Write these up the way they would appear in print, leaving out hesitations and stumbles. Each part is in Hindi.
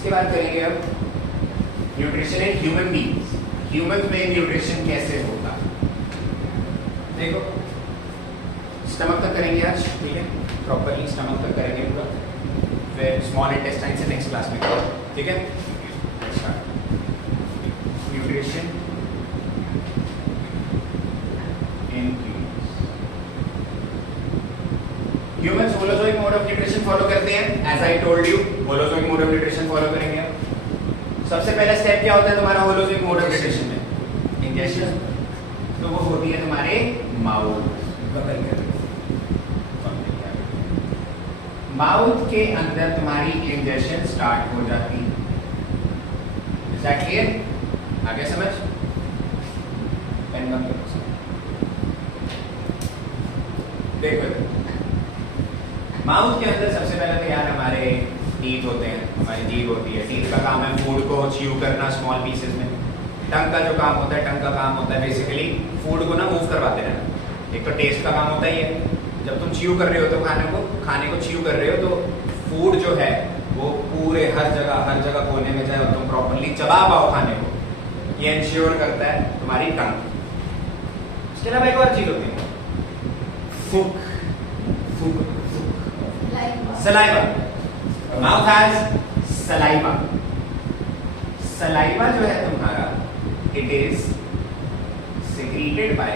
इसके बाद करेंगे अब nutrition in human beings. Human में न्यूट्रिशन कैसे होता है, देखो स्टमक तक करेंगे आज, ठीक है, प्रॉपरली स्टमक तक करेंगे पूरा, फिर स्मॉल इंटेस्टाइन से नेक्स्ट क्लास में करेंगे, ठीक है। Nutrition in humans holozoic mode of nutrition follow करते हैं, as I told you holozoic mode of nutrition follow करेंगे। सबसे पहला स्टेप क्या होता है तुम्हारा होलोजोइक मोड ऑफ न्यूट्रिशन में? इंजेक्शन। तो वो होती है तुम्हारे माउथ, बगल के माउथ के अंदर तुम्हारी इंजेक्शन स्टार्ट हो जाती है। Is that clear? आगे समझ? पेन बंद करो। देखो माउथ के अंदर सबसे पहले तो यार हमारे टीथ होते हैं, हमारी जीभ होती है। टीथ का काम है फूड को च्यू करना स्मॉल पीसेस में। टंग का जो काम होता है, टंग का काम होता है बेसिकली फूड को ना मूव करवाते रहना। एक तो टेस्ट का काम होता ही है, जब तुम च्यू कर रहे हो तो खाने को च्यू कर रहे हो तो फूड जो है वो पूरे हर जगह कोने में जाए और तुम प्रॉपर्ली चबा पाओ खाने को, ये इंश्योर करता है तुम्हारी टंग। इसके अलावा एक और चीज होती है फूक, फूक, saliva. Mouth has saliva. Saliva जो है तुम्हारा it is secreted by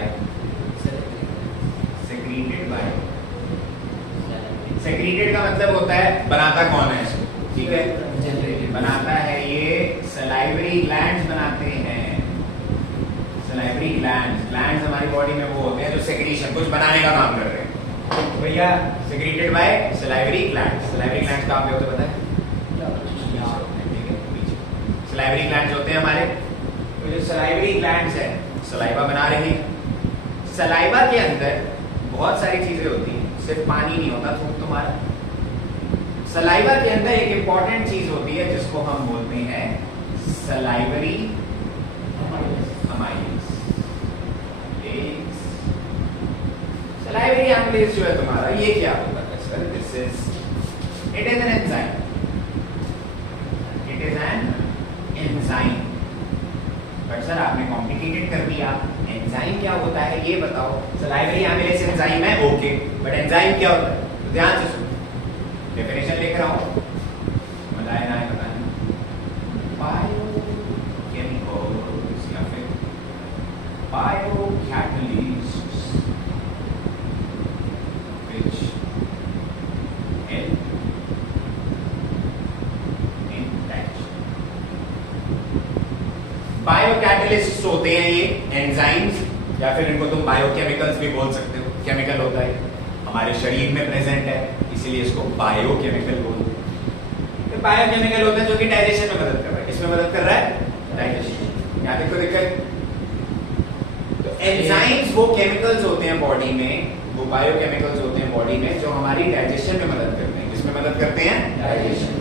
secreted का मतलब होता है बनाता कौन है इसको, ठीक है, बनाता है ये सलाइवरी ग्लैंड्स बनाते हैं। सलाइवरी ग्लैंड्स हमारी बॉडी में वो होते हैं जो सेक्रीशन कुछ बनाने का काम कर रहे हैं। भैया secreted bye salivary glands. Salivary glands कहाँ पे होते हैं पता है? सलाइवरी ग्लैंड्स होते हैं हमारे। तो जो सलाइवरी ग्लैंड्स है सलाइवा बना रही है। सलाइवा के अंदर बहुत सारी चीजें होती हैं, सिर्फ पानी नहीं होता, थूक तुम्हारा। सलाइवा के अंदर एक इंपॉर्टेंट चीज होती है जिसको हम बोलते हैं सलाइवरी अमाइलेज। सलाइवरी अमाइलेज जो है तुम्हारा, ये क्या होगा sir? This is it is an enzyme. It is an enzyme. But sir आपने कॉम्प्लिकेटेड कर दिया। एंजाइम क्या होता है ये बताओ। सलाइवरी अमाइलेज एंजाइम है, ओके, बट एंजाइम क्या होता है? तो ध्यान से सुनो, डेफिनेशन लिख रहा हूं, बताए ना पता नहीं। बायोकेमिकल्स या फिर biocatalyst which help in digestion। बायोकैटलिस्ट्स होते हैं ये एंजाइम्स, या फिर इनको तुम बायोकेमिकल्स भी बोल सकते हो। केमिकल होता है हमारे शरीर में प्रेजेंट है, इसीलिए इसको बायोकेमिकल बोलते हैं। बायोकेमिकल होता है जो कि डाइजेशन में मदद कर रहा है। किसमें मदद कर रहा है? डाइजेशन। यहाँ देखो दिक्कत। तो एंजाइम्स वो केमिकल्स होते हैं बॉडी में, वो बायोकेमिकल्स होते हैं बॉडी में जो हमारी डाइजेशन में मदद करते हैं। किसमें मदद करते हैं? डाइजेशन।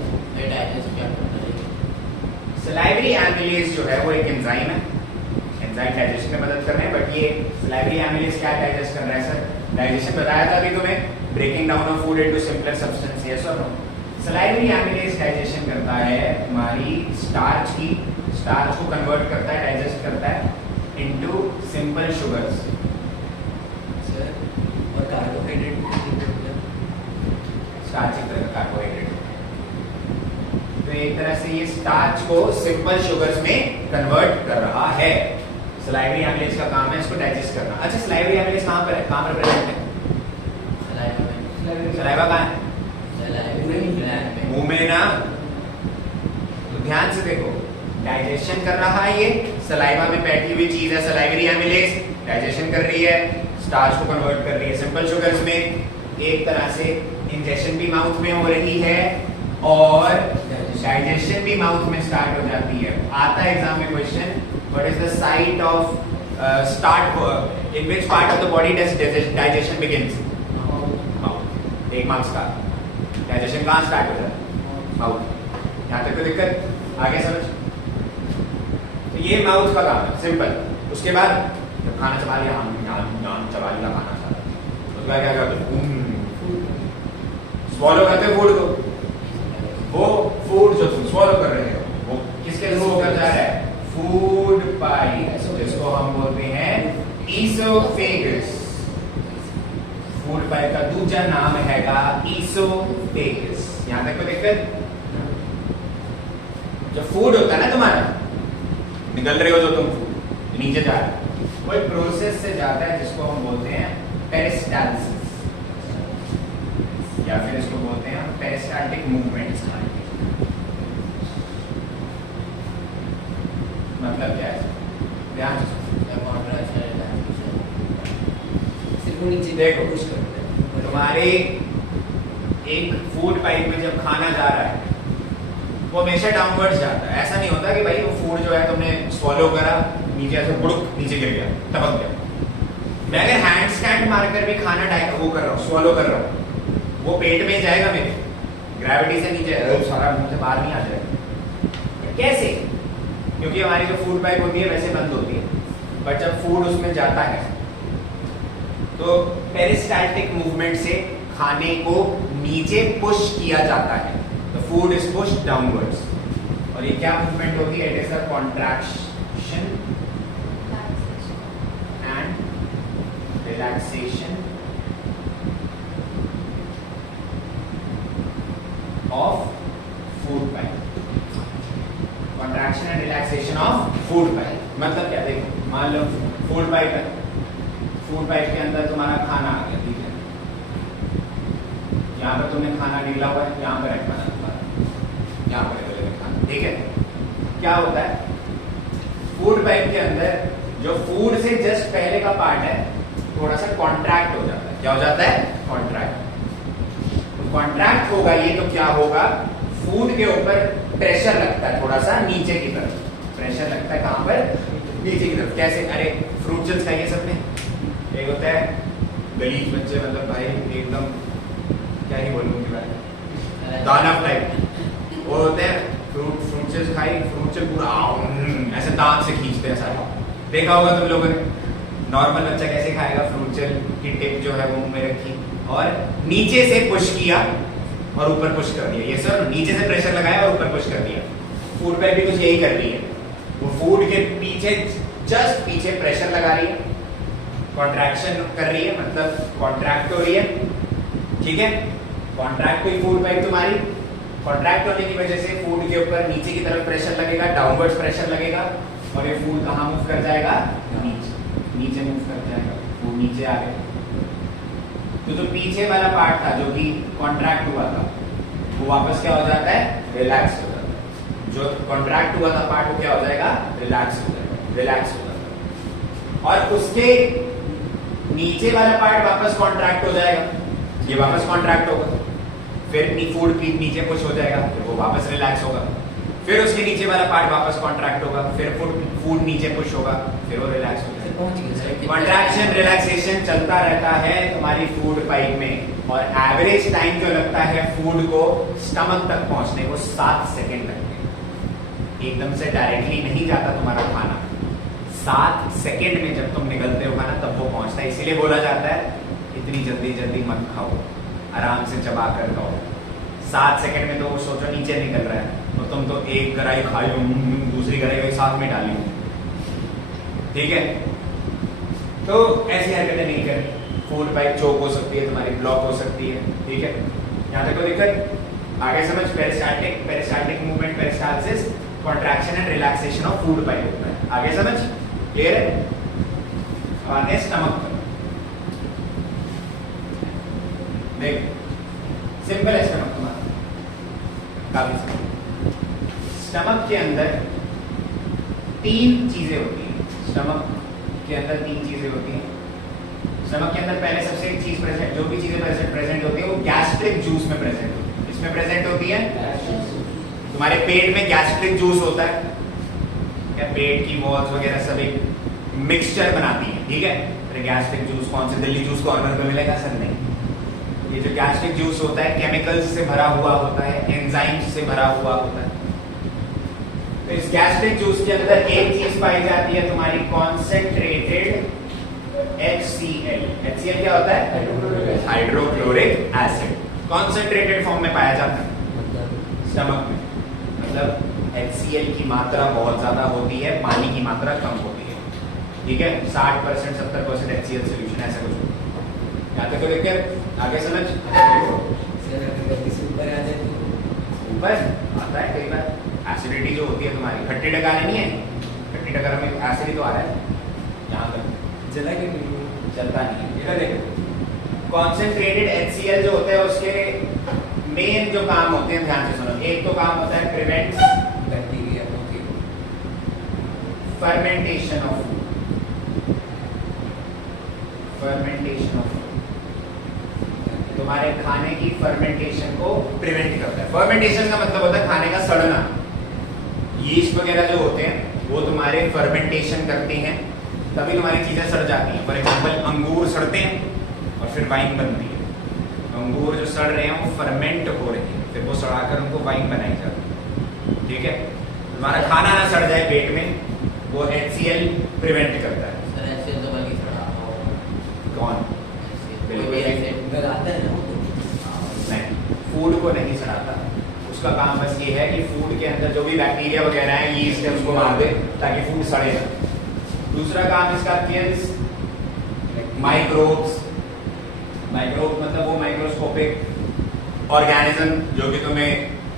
सलाइवरी एमिलेज जो है वो एक एंजाइम है। एंजाइम डाइजेशन में मदद कर रहे हैं, बट ये सलाइवरी एमिलेज क्या डाइजेस्ट कर रहा है सर? डाइजेशन बताया था अभी तुम्हें, breaking down of food into simpler substance, yes और नो। सलाइवरी एमिलेज डाइजेशन करता है हमारी स्टार्च की, स्टार्च को कन्वर्ट करता है, डाइजेस्ट करता है इनटू सिंपल शुगर्स। सर और कार्बोहाइड्रेट, स्टार्च एक तरह का कार्बोहाइड्रेट। तो एक तरह से ये स्टार्च को सिंपल शुगर्स में कन्वर्ट कर रहा है। सलाइवरी एमिलेज का काम है इसको डाइजेस्ट करना। अच्छा सलाइवरी एमिलेज कहाँ पर है, कहाँ पर प्रेजेंट है? सलाइवा कहाँ है? मुंह में ना। तो ध्यान से देखो, डाइजेशन कर रहा है ये, सलाइवा में बैठी हुई चीज है सलाइवरी एमिलेज, डाइजेशन कर रही है, स्टार्च को कन्वर्ट कर रही है सिंपल शुगर्स में। एक तरह से इंजेक्शन भी माउथ में हो रही है और डाइजेशन भी माउथ में स्टार्ट हो जाती है। आता है एग्जाम में question, what is the site of start, in which part of the body does digestion begins? Mouth. 1 marks का। डाइजेशन कहाँ स्टार्ट हो जाता है? माउथ। यहाँ तक कोई दिक्कत? आगे समझ। तो ये माउथ का काम है, सिंपल। उसके बाद जब खाना चबा लिया, चबा लिया खाना सारा, उसके बाद क्या करते हो? स्वॉलो करते हो फूड को। वो फूड जो तुम स्वॉलो कर रहे ईसोफेगस। फूड पाइप का दूसरा नाम हैगा ईसोफेगस। यहां तक कोई दिक्कत? जो फूड होता है ना तुम्हारा, निकल रहे हो जो तुम फूड नीचे जा रहे हो, वो एक प्रोसेस से जाता है जिसको हम बोलते हैं पेरिस्टाल्सिस, या फिर इसको बोलते हैं पेरिस्टाल्टिक मूवमेंट। मतलब क्या है? ध्यान से सिर्फ नीचे देखो, पुश करते हैं। तुम्हारे एक फूड पाइप में जब खाना जा रहा है वो हमेशा डाउनवर्ड्स जाता है। ऐसा नहीं होता कि भाई वो फूड जो है तुमने स्वॉलो करा, नीचे ऐसे बुड़ुक नीचे गिर गया, टपक गया। मैं अगर हैंड स्टैंड मारकर भी खाना वो कर रहा हूँ, स्वॉलो कर रहा हूँ, वो पेट में ही जाएगा मेरे, ग्रेविटी से नीचे सारा मुंह से बाहर नहीं आ जाएगा। कैसे? क्योंकि हमारी जो फूड पाइप होती है वैसे बंद होती है, बट जब फूड उसमें जाता है तो पेरिस्टाल्टिक मूवमेंट से खाने को नीचे पुश किया जाता है। The food is pushed downwards. और ये क्या मूवमेंट होती है? It is a contraction and relaxation of food pipe. Contraction and relaxation of food pipe मतलब क्या? देखो, मान लो फूड पाइप है, फूड पाइप के अंदर तुम्हारा खाना आ गया, ठीक है, यहाँ पर तुमने खाना निकला हुआ है, यहाँ पर है खाना तुम्हारा, यहाँ पर है खाना, ठीक है। क्या होता है? फूड पाइप के अंदर जो फूड से जस्ट पहले का पार्ट है थोड़ा सा कॉन्ट्रैक्ट हो जाता है। क्या हो जाता है? कॉन्ट्रैक्ट। तो कॉन्ट्रैक्ट होगा ये तो क्या होगा? फूड के ऊपर प्रेशर लगता है थोड़ा सा नीचे की तरफ। प्रेशर लगता है कहां पर? नीचे की तरफ। कैसे? अरे फ्रूट जल्स खाइए सबने। एक होता है गलीज बच्चे, मतलब भाई एकदम क्या ही बोलूं उनके बारे में, दानव टाइप वो होते हैं। फ्रूट जल्स खाई, फ्रूट जल्स पूरा ऐसे दांत से खींचते हैं सारे। देखा होगा तुम लोगों ने, नॉर्मल बच्चा कैसे खाएगा? फ्रूट जल की टिप जो है वो मुंह में रखी और नीचे से पुश किया और ऊपर पुश कर दिया। ये सर नीचे से प्रेशर लगाया और ऊपर पुश कर दिया। फूड पाइप भी कुछ यही कर रही है, वो फूड के पीछे जस्ट पीछे प्रेशर लगा रही है, कॉन्ट्रैक्शन कर रही है, मतलब कॉन्ट्रैक्ट हो रही है, ठीक है। कॉन्ट्रैक्ट हुई फूड पाइप तुम्हारी, कॉन्ट्रैक्ट होने की वजह से फूड के ऊपर नीचे की तरफ प्रेशर लगेगा, डाउनवर्ड्स प्रेशर लगेगा और ये फूड कहाँ मूव कर जाएगा? नीचे मूव कर जाएगा। फूड नीचे आ गया तो जो पीछे वाला पार्ट था जो कि कॉन्ट्रैक्ट हुआ था वो वापस क्या हो जाता है? रिलैक्स हो जाता है। जो कॉन्ट्रैक्ट हुआ था पार्ट वो क्या हो जाएगा? रिलैक्स हो जाएगा, रिलैक्स हो जाता है। और उसके नीचे वाला पार्ट वापस कॉन्ट्रैक्ट हो जाएगा, ये वापस कॉन्ट्रैक्ट होगा, फिर फूड नीचे पुश हो जाएगा, फिर वो वापस रिलैक्स होगा, फिर उसके नीचे वाला पार्ट वापस कॉन्ट्रैक्ट होगा, फिर फूड नीचे पुश होगा, फिर वो रिलैक्स हो जाएगा। कॉन्ट्रैक्शन रिलैक्सेशन चलता रहता है तुम्हारी फूड पाइप में और एवरेज टाइम जो लगता है फूड को स्टमक तक पहुंचने को 7 सेकेंड लगते हैं। एकदम से डायरेक्टली नहीं जाता तुम्हारा खाना, 7 सेकेंड में जब तुम निकलते हो खाना तब वो पहुंचता है। इसीलिए बोला जाता है इतनी जल्दी जल्दी मत खाओ, आराम से चबा कर खाओ। 7 सेकेंड में तो वो सोचो नीचे निकल रहा है तो तुम तो एक गराई खाई हो, दूसरी गराई साथ में डाली हो, ठीक है। तो ऐसी हरकतें नहीं करनी। फूड पाइप चोक हो सकती है तुम्हारी, ब्लॉक हो सकती है, ठीक है। यहाँ तक कोई दिक्कत? आगे समझ। Peristaltic movement, peristalsis, contraction and relaxation of food pipe होता है। आगे समझ? क्लियर है? आते हैं स्टमक पर। देख सिंपल है स्टमक तुम्हारा, काफी सिंपल। स्टमक के अंदर 3 चीजें होती हैं। स्टमक के अंदर 3 चीजें होती हैं। स्टमक के अंदर पहले सबसे एक चीज प्रेजेंट, जो भी चीजें प्रेजेंट होती है वो गैस्ट्रिक जूस में प्रेजेंट होती है। इसमें प्रेजेंट होती है तुम्हारे पेट में गैस्ट्रिक जूस होता है, या पेट की वॉल्स वगैरह सब एक मिक्सचर बनाती है, ठीक है। अरे गैस्ट्रिक जूस कौन से दिल्ली जूस कॉर्नर पे मिलेगा? सर नहीं, ये जो गैस्ट्रिक जूस होता है केमिकल्स से भरा हुआ होता है, एंजाइम्स से भरा हुआ होता है। तो इस गैस्ट्रिक जूस के अंदर एक चीज पाई जाती है तुम्हारी कॉन्सेंट्रेटेड HCl। HCl क्या होता है? Hydrochloric acid. कॉन्सेंट्रेटेड फॉर्म में पाया जाता है स्टमक में, मतलब HCl की मात्रा बहुत ज्यादा होती है, पानी की मात्रा कम होती है। ठीक है, 60% 70% HCl सोल्यूशन ऐसा कुछ होता है। यहाँ तक तो देखिए, आगे समझ। सर अगर गलती से ऊपर आ जाए तो ऊपर आता है कई बार एसिडिटी जो होती है तुम्हारी, खट्टी डगारे नहीं है, खट्टी डगारों में एसिड तो आ रहा है, यहाँ तक जला के नहीं चलता नहीं है। इधर देखो, कॉन्सेंट्रेटेड HCl जो होता है उसके मेन जो काम होते हैं, ध्यान से सुनो। एक तो काम होता है prevents bacteria okay fermentation of तुम्हारे खाने की फर्मेंटेशन को प्रिवेंट करता है। फर्मेंटेशन का मतलब होता है खाने का सड़ना। यीस्ट वगैरह जो होते हैं वो तुम्हारे फर्मेंटेशन करते हैं, तभी तुम्हारी चीजें सड़ जाती हैं। फॉर एग्जांपल अंगूर सड़ते हैं और फिर वाइन बनती है। अंगूर जो सड़ रहे हैं वो फर्मेंट हो रहे हैं, फिर वो सड़ाकर उनको वाइन बनाई जाती है। ठीक है, तुम्हारा खाना ना सड़ जाए पेट में, वो HCl प्रिवेंट करता है। सर ऐसे तो बल्कि सड़ा कौन? बिल्कुल ऐसे गलाता है ना वो तो। नहीं, फूड को नहीं सड़ाता। उसका काम बस ये है कि फूड के अंदर जो भी बैक्टीरिया वगैरह है, यीस्ट है, उसको मार दे ताकि फूड सड़े ना। दूसरा काम इसका किल्स माइक्रोब्स। माइक्रोब मतलब वो माइक्रोस्कोपिक ऑर्गेनिज्म जो कि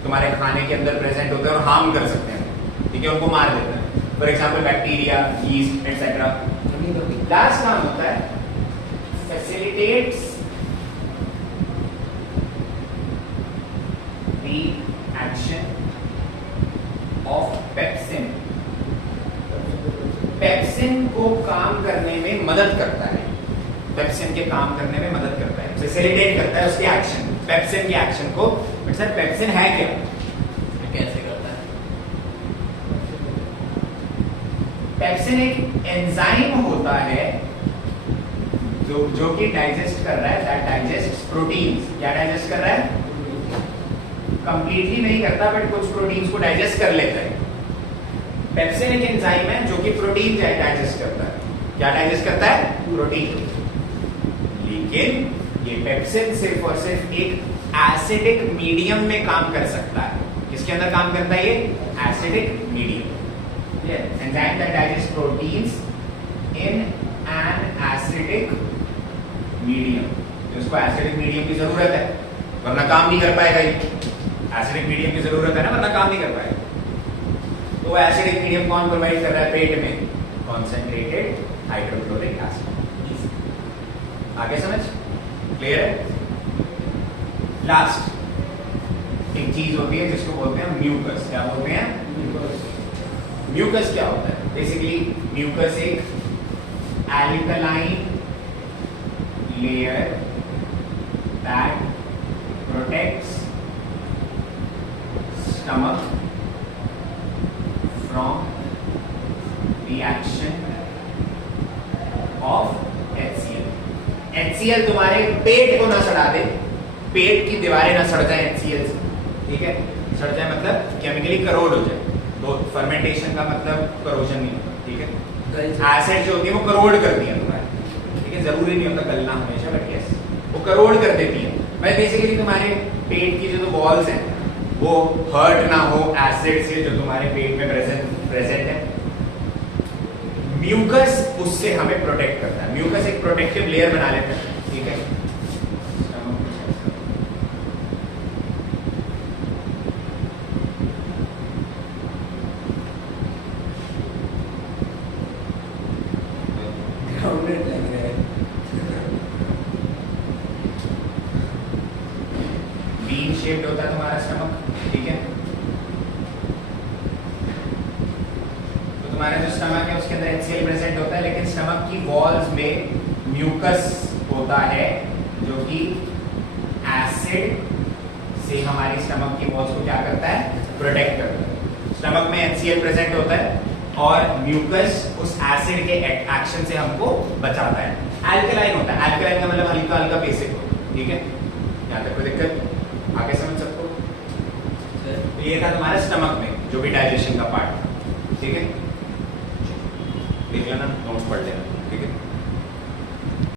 तुम्हारे खाने के अंदर प्रेजेंट होते हैं और हार्म कर सकते हैं, ठीक है, उनको मार देता है। For example bacteria, yeast etcetera. Last काम होता है facilitates the action of pepsin. Pepsin को काम करने में मदद करता है, पेप्सिन के काम करने में मदद करता है, फैसिलिटेट करता है उसके एक्शन, पेप्सिन के एक्शन को। बट सर पेप्सिन है क्या? कैसे करता है? पेप्सिन एक एंजाइम होता है जो कि डाइजेस्ट कर रहा है, दैट डाइजेस्ट प्रोटीन्स। क्या डाइजेस्ट कर रहा है? कंप्लीटली नहीं करता बट कुछ प्रोटीन्स को डाइजेस्ट कर लेता है। पेप्सिन एक एंजाइम है जो कि प्रोटीन डाइजेस्ट करता है। क्या डाइजेस्ट करता है? प्रोटीन। लेकिन ये पेप्सिन सिर्फ और सिर्फ एक एसिडिक मीडियम में काम कर सकता है। किसके अंदर काम करता है ये? Acidic medium. Enzyme that digest proteins in an acidic medium. तो इसको एसिडिक मीडियम की जरूरत है वरना काम नहीं कर पाएगा। ये एसिडिक मीडियम की जरूरत है ना, वरना काम नहीं कर पाएगा। तो वो एसिडिक मीडियम कौन प्रोवाइड कर रहा है पेट में? Concentrated hydrochloric acid. आगे समझ क्लियर है? लास्ट एक चीज होती है जिसको बोलते हैं म्यूकस। क्या बोलते हैं? म्यूकस क्या होता है? बेसिकली म्यूकस एक alkaline layer that protects stomach from the action of HCl. HCl तुम्हारे पेट को ना सड़ा दे, पेट की दीवारें ना सड़ जाए HCl से, ठीक है? सड़ जाए मतलब केमिकली करोड हो जाए। तो फर्मेंटेशन का मतलब करोजन नहीं होता, ठीक है? एसिड जो होती है वो करोड़ करती है तुम्हारे, ठीक है? जरूरी नहीं होता गलना हमेशा, बट यस वो करोड़ कर देती है। मैं बेसिकली तुम्हारे पेट की जो वॉल्स हैं वो हर्ट ना हो एसिड से जो तुम्हारे पेट में प्रेजेंट है। म्यूकस उससे हमें प्रोटेक्ट करता है। म्यूकस एक प्रोटेक्टिव लेयर बना लेता है, ठीक है? शेप्ड होता है तुम्हारा स्टमक, ठीक है? तो तुम्हारा जो स्टमक है उसके अंदर HCl प्रेजेंट होता है, लेकिन स्टमक की वॉल्स में म्यूकस होता है जो कि एसिड से हमारी स्टमक की वॉल्स को क्या करता है? प्रोटेक्ट करता है। स्टमक में HCl प्रेजेंट होता है और म्यूकस उस एसिड के एक्शन से हमको बचाता है। एल्कलाइन होता है, एल्कलाइन का मतलब हल्का हल्का बेसिक होता है, ठीक है? यहाँ तक कोई दिक्कत? आगे समझ सकते हो? ये था तुम्हारे स्टमक में जो भी डाइजेशन का पार्ट, ठीक है? देख लेना, नोट्स पढ़ लेना।